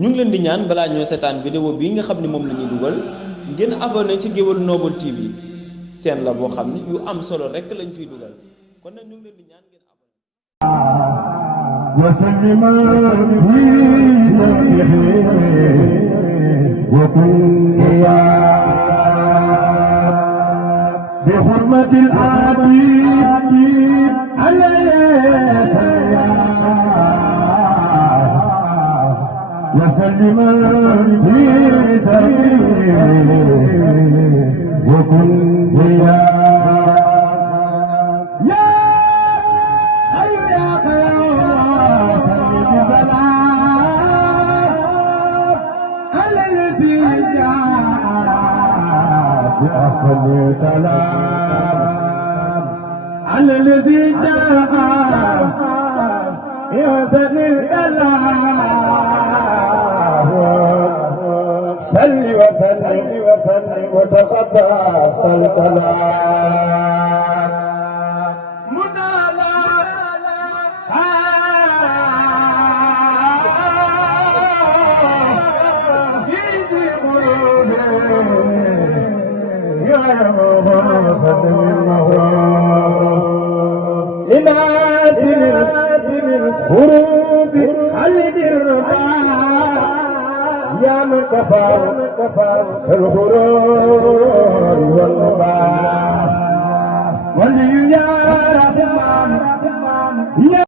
ñu ngi leen di ñaan balaa ñoo seetaan vidéo bii nga xam ne moom la ñuy dugal ngeen abonné ci Géwël Noble TV seen la boo xam ne yu am solo rek lañ fiy dugal kon nag ñu ngi leen di ñaan ngeen abonné. بحرمة العبيد عليه وسلم في سبيله وكن يا حي يا قيوم سلم بسلام على الذي جاء بأحسن كلام على الذي جاء بأحسن كلام صل وسلم وتقدس الكلام منالا لنادم الغروب قلب الرباع يا من كفى الغرور والرباع ولي يا رحمن